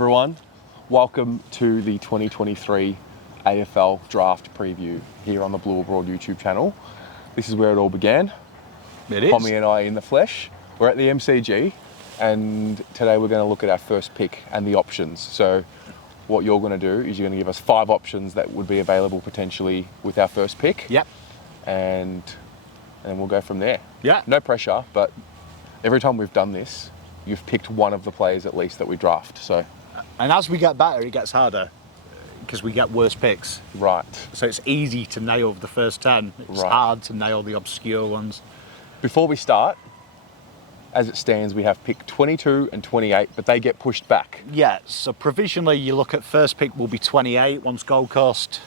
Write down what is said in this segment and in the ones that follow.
everyone, welcome to the 2023 AFL Draft Preview here on the Blue Abroad YouTube channel. This is where it all began. It is. Pommy and I in the flesh. We're at the MCG and today we're going to look at our first pick and the options. So what you're going to do is you're going to give us 5 options that would be available potentially with our first pick. Yep. And we'll go from there. Yeah. No pressure, but every time we've done this, you've picked one of the players at least that we draft. So, and as we get better, it gets harder because we get worse picks. right. So it's easy to nail the first 10. It's hard to nail the obscure ones. Before we start, as it stands, we have pick 22 and 28, but they get pushed back. Yeah, so provisionally you look at first pick will be 28 once Gold Coast,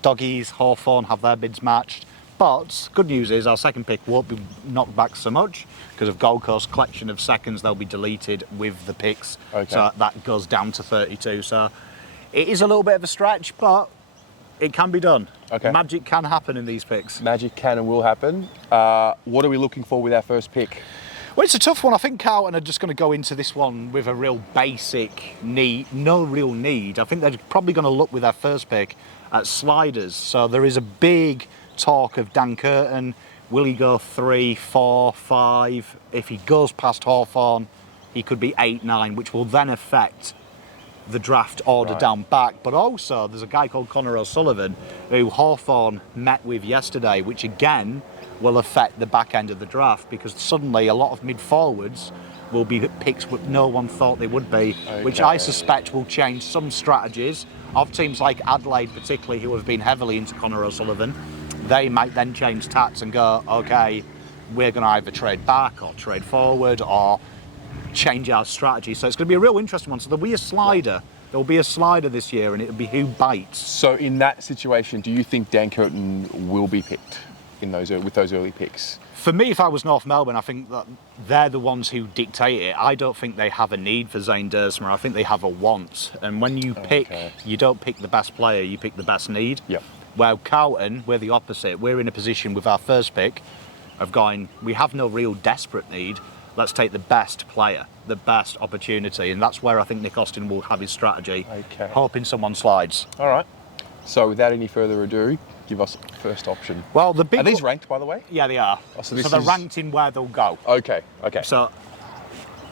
Doggies, Hawthorn have their bids matched. But good news is our second pick won't be knocked back so much because of Gold Coast collection of seconds, they'll be deleted with the picks. Okay. So that goes down to 32. So it is a little bit of a stretch, but it can be done. Okay. Magic can happen in these picks. Magic can and will happen. What are we looking for with our first pick? Well, it's a tough one. I think Carlton are just going to go into this one with a real basic need, no real need. I think they're probably going to look with their first pick at sliders. So there is a big talk of Dan Curtin. Will he go 3, 4, 5? If he goes past Hawthorn, he could be 8, 9, which will then affect the draft order down back. But also, there's a guy called Connor O'Sullivan who Hawthorn met with yesterday, which again will affect the back end of the draft because suddenly a lot of mid-forwards will be picks that no one thought they would be, which I suspect will change some strategies of teams like Adelaide particularly, who have been heavily into Connor O'Sullivan. They might then change tats and go, okay, we're going to either trade back or trade forward or change our strategy. So it's going to be a real interesting one. So there'll be a slider. There'll be a slider this year and it'll be who bites. So in that situation, do you think Dan Curtin will be picked with those early picks? For me, if I was North Melbourne, I think that they're the ones who dictate it. I don't think they have a need for Zane Dersma. I think they have a want. And when you pick, you don't pick the best player, you pick the best need. Yep. Well, Carlton, we're the opposite. We're in a position with our first pick of going, we have no real desperate need. Let's take the best player, the best opportunity. And that's where I think Nick Austin will have his strategy, hoping someone slides. All right. So without any further ado, give us first option. Well, the big Are these ranked, by the way? Yeah, they are. Oh, so they're ranked in where they'll go. Okay. So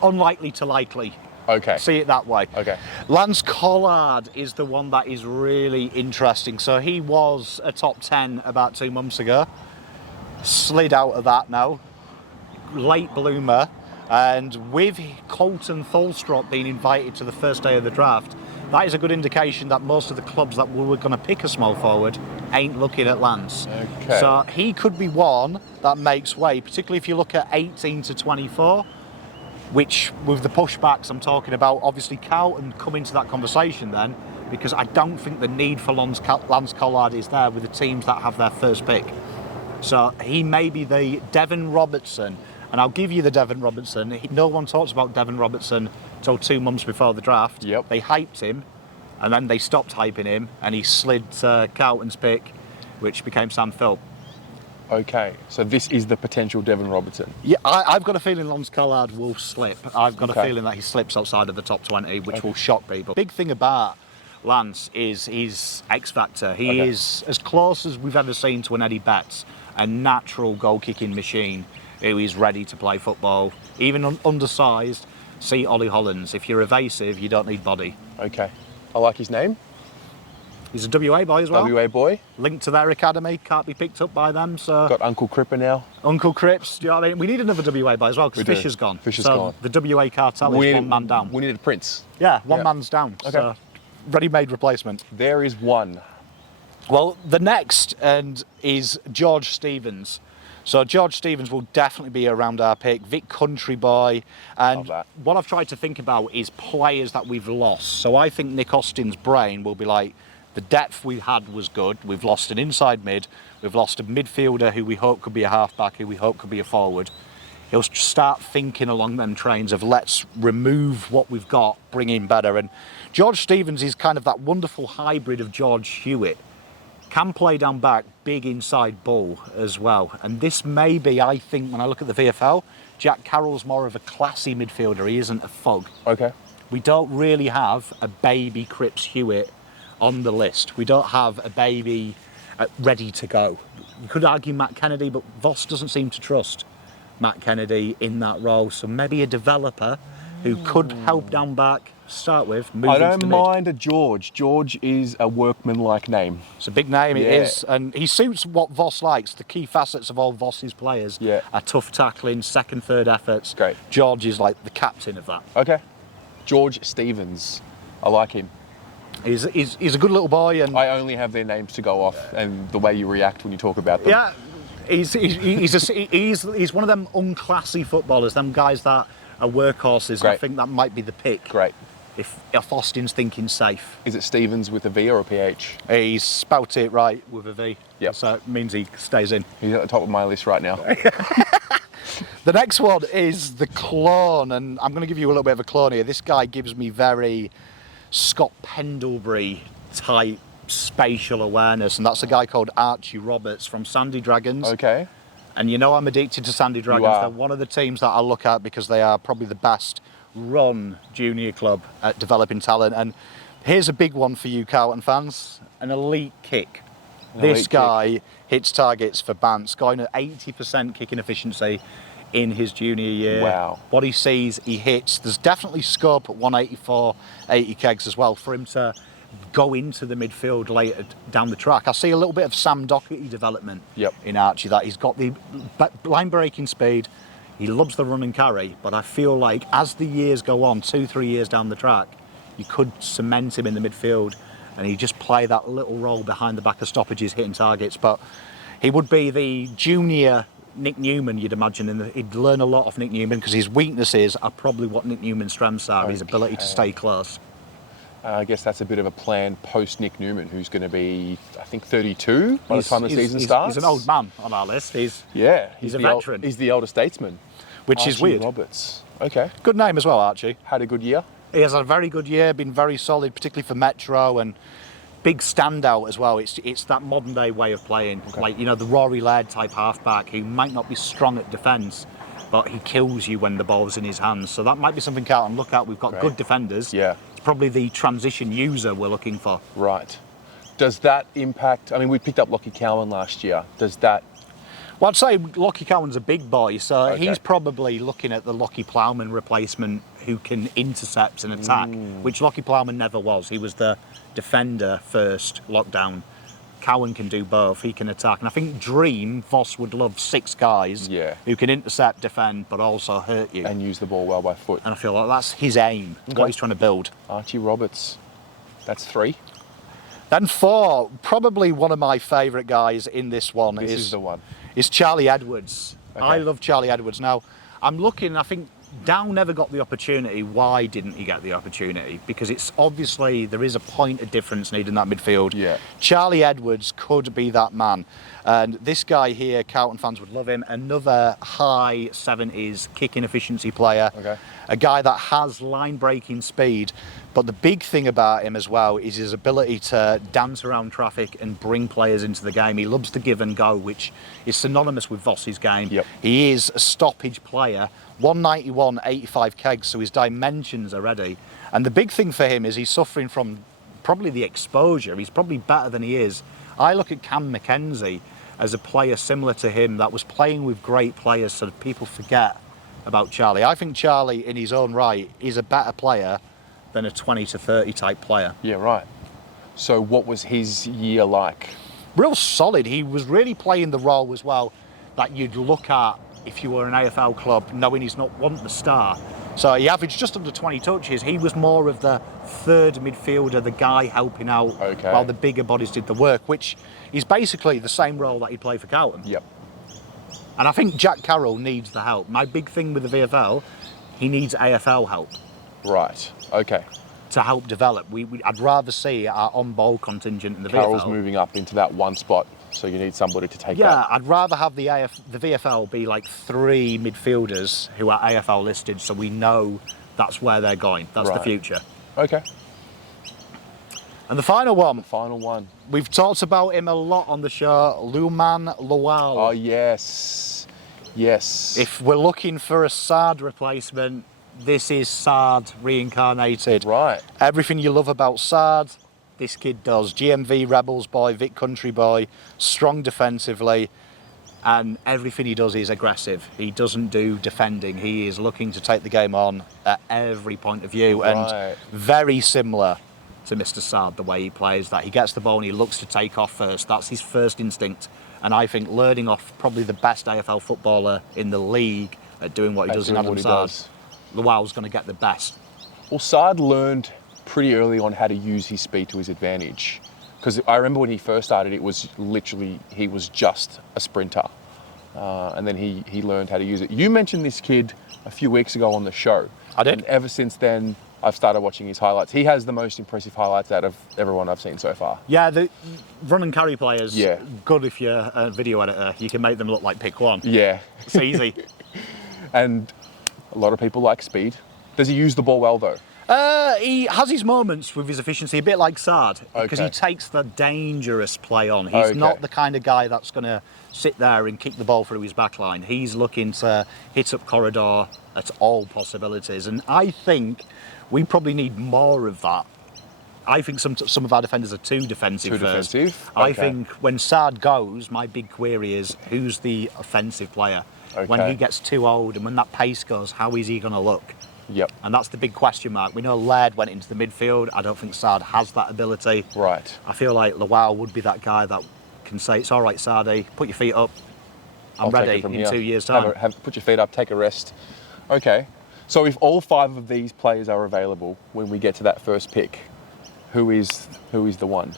unlikely to likely. Okay. See it that way. Okay. Lance Collard is the one that is really interesting. So he was a top 10 about 2 months ago. Slid out of that now. Late bloomer. And with Colton Tholstrup being invited to the first day of the draft, that is a good indication that most of the clubs that were going to pick a small forward ain't looking at Lance. Okay. So he could be one that makes way, particularly if you look at 18 to 24. Which, with the pushbacks I'm talking about, obviously Carlton come into that conversation then, because I don't think the need for Lance Collard is there with the teams that have their first pick. So he may be the Devon Robertson, and I'll give you the Devon Robertson. No one talks about Devon Robertson until 2 months before the draft. Yep. They hyped him, and then they stopped hyping him, and he slid to Carlton's pick, which became Sam Phil. Okay, so this is the potential Devon Robertson. Yeah, I've got a feeling Lance Collard will slip. I've got a feeling that he slips outside of the top 20, which will shock people. Big thing about Lance is his X factor. He is as close as we've ever seen to an Eddie Betts, a natural goal-kicking machine who is ready to play football, even undersized. See Ollie Hollands. If you're evasive, you don't need body. Okay, I like his name. He's a WA boy as well. WA boy. Linked to their academy, can't be picked up by them. So Got Uncle Cripper now. Uncle Crips, do you know what I mean? We need another WA boy as well because Fisher's gone. Fisher's gone. The WA cartel is one man down. We needed a Prince. Yeah, one man's down. Okay. So ready-made replacement. There is one. Well, the next is George Stevens. So George Stevens will definitely be around our pick. Vic Country boy. And what I've tried to think about is players that we've lost. So I think Nick Austin's brain will be like, the depth we had was good. We've lost an inside mid. We've lost a midfielder who we hope could be a halfback, who we hope could be a forward. He'll start thinking along them trains of let's remove what we've got, bring in better. And George Stevens is kind of that wonderful hybrid of George Hewitt. Can play down back, big inside ball as well. And this may be, I think, when I look at the VFL, Jack Carroll's more of a classy midfielder. He isn't a thug. Okay. We don't really have a baby Cripps Hewitt on the list. We don't have a baby ready to go. You could argue Matt Kennedy, but Voss doesn't seem to trust Matt Kennedy in that role. So maybe a developer who could help down back, start with, move I into don't the mid. mind a George. George is a workman-like name. It's a big name, it Yeah. is, and he suits what Voss likes. The key facets of all Voss's players Yeah. are tough tackling, second, third efforts. Great. George is like the captain of that. Okay. George Stevens. I like him. He's a good little boy, and I only have their names to go off and the way you react when you talk about them. yeah, he's one of them unclassy footballers, them guys that are workhorses. And I Great. think that might be the pick. Great. If Austin's thinking safe. Is it Stevens with a V or a PH? He's spelt it right with a V. Yep. So it means he stays in. He's at the top of my list right now. The next one is the clone, and I'm going to give you a little bit of a clone here. This guy gives me very Scott Pendlebury type spatial awareness, and that's a guy called Archie Roberts from Sandy Dragons. Okay. And you know I'm addicted to Sandy Dragons. are. They're one of the teams that I look at because they are probably the best run junior club at developing talent. And here's a big one for you Carlton fans, an elite kick. This elite guy hits targets for Bants, going at 80% kicking efficiency in his junior year. Wow. What he sees, he hits. There's definitely scope at 184, 80 kegs as well for him to go into the midfield later down the track. I see a little bit of Sam Doherty development Yep. in Archie, that he's got the line breaking speed. He loves the run and carry, but I feel like as the years go on, 2-3 years down the track, you could cement him in the midfield and he just play that little role behind the back of stoppages, hitting targets. But he would be the junior Nick Newman, you'd imagine, and he'd learn a lot off Nick Newman because his weaknesses are probably what Nick Newman's strengths are, his ability to stay close. I guess that's a bit of a plan post Nick Newman, who's going to be, I think, 32 by the time the season starts. He's an old man on our list. He's Yeah. He's a the veteran. He's the elder statesman. which is Archie weird. Roberts. Okay. Good name as well, Archie. Had a good year. He has a very good year, been very solid, particularly for Metro, and big standout as well. It's that modern day way of playing, like, you know, the Rory Laird type halfback who might not be strong at defence, but he kills you when the ball's in his hands. So that might be something Carlton look at. We've got good defenders. Yeah. It's probably the transition user we're looking for. Right. Does that impact? I mean, we picked up Lockie Cowan last year. Does that? Well, I'd say Lockie Cowan's a big boy, so Okay. he's probably looking at the Lockie Plowman replacement who can intercept and attack, which Lockie Plowman never was. He was the defender first, lockdown. Cowan can do both, he can attack. And I think Dream, Voss would love 6 guys who can intercept, defend, but also hurt you. And use the ball well by foot. And I feel like that's his aim, what he's trying to build. Archie Roberts. That's 3. Then 4, probably one of my favourite guys in this one This is the one. is Charlie Edwards. Okay. I love Charlie Edwards. Now, I'm looking, I think Dow never got the opportunity. Why didn't he get the opportunity? Because it's obviously, there is a point of difference needed in that midfield. Yeah. Charlie Edwards could be that man. And this guy here, Carlton fans would love him. Another high 70s kicking efficiency player. Okay. A guy that has line breaking speed. But the big thing about him as well is his ability to dance around traffic and bring players into the game. He loves to give and go, which is synonymous with Voss's game. Yep. He is a stoppage player, 191, 85 kegs, so his dimensions are ready. And the big thing for him is he's suffering from probably the exposure. He's probably better than he is. I look at Cam McKenzie as a player similar to him that was playing with great players, so that people forget about Charlie. I think Charlie, in his own right, is a better player than a 20 to 30 type player. Yeah, right. So what was his year like? Real solid. He was really playing the role as well that you'd look at if you were an AFL club, knowing he's not wanting the star. So he averaged just under 20 touches. He was more of the third midfielder, the guy helping out while the bigger bodies did the work, which is basically the same role that he played for Carlton. Yep. And I think Jack Carroll needs the help. My big thing with the VFL, he needs AFL help. Right. Okay. To help develop. I'd rather see our on-ball contingent in the Carroll's VFL. moving up into that one spot, so you need somebody to take that. Yeah, I'd rather have the VFL be like 3 midfielders who are AFL listed, so we know that's where they're going. That's the future. Okay. And the final one. Final one. We've talked about him a lot on the show, Luamon Lual. Oh, yes. Yes. If we're looking for a Sard replacement, This is Sard reincarnated. Right. Everything you love about Sard, this kid does. GMV Rebels boy, Vic Country boy, strong defensively, and everything he does is aggressive. He doesn't do defending. He is looking to take the game on at every point of view, and very similar to Mr. Sard, the way he plays, that he gets the ball and he looks to take off first. That's his first instinct. And I think learning off probably the best AFL footballer in the league at doing what he does in Adam Sard, Lual's going to get the best. Well, Sard learned pretty early on how to use his speed to his advantage. Because I remember when he first started, it was literally, he was just a sprinter. And then he learned how to use it. You mentioned this kid a few weeks ago on the show. I did. And ever since then, I've started watching his highlights. He has the most impressive highlights out of everyone I've seen so far. Yeah, the run and carry players, Yeah. good if you're a video editor. You can make them look like pick one. Yeah. It's easy. And a lot of people like speed. Does he use the ball well, though? He has his moments with his efficiency, a bit like Sard, because Okay. he takes the dangerous play on. He's not the kind of guy that's going to sit there and kick the ball through his backline. He's looking to hit up corridor at all possibilities, and I think we probably need more of that. I think some of our defenders are too defensive. I think when Sard goes, my big query is who's the offensive player? Okay. When he gets too old and when that pace goes, how is he going to look? Yep. And that's the big question mark. We know Laird went into the midfield. I don't think Sard has that ability. Right. I feel like Lual would be that guy that can say, it's all right, Sardi, put your feet up. I'm ready in 2 years' time. Put your feet up, take a rest. Okay. So if all 5 of these players are available when we get to that first pick, who is the one?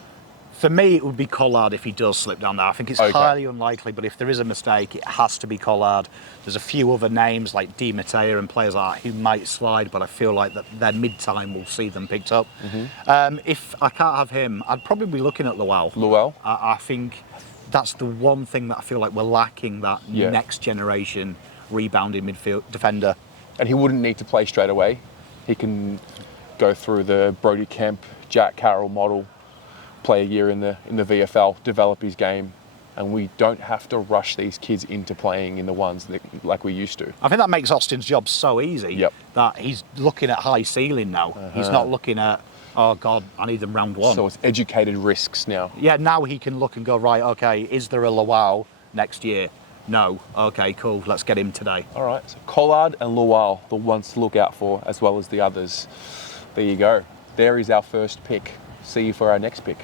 For me, it would be Collard if he does slip down there. I think it's highly unlikely, but if there is a mistake, it has to be Collard. There's a few other names like Di Matteo and players like that who might slide, but I feel like that their mid-time will see them picked up. If I can't have him, I'd probably be looking at Lual. Lual? I think that's the one thing that I feel like we're lacking, that next generation rebounding midfield defender. And he wouldn't need to play straight away. He can go through the Brodie Kemp, Jack Carroll model, play a year in the VFL, develop his game, and we don't have to rush these kids into playing in the ones like we used to. I think that makes Austin's job so easy that he's looking at high ceiling now. He's not looking at, oh God, I need them round one. So it's educated risks now. Yeah, now he can look and go, right, okay, is there a Lual next year? No. Okay, cool, let's get him today. All right, so Collard and Lual, the ones to look out for, as well as the others. There you go. There is our first pick. See you for our next pick.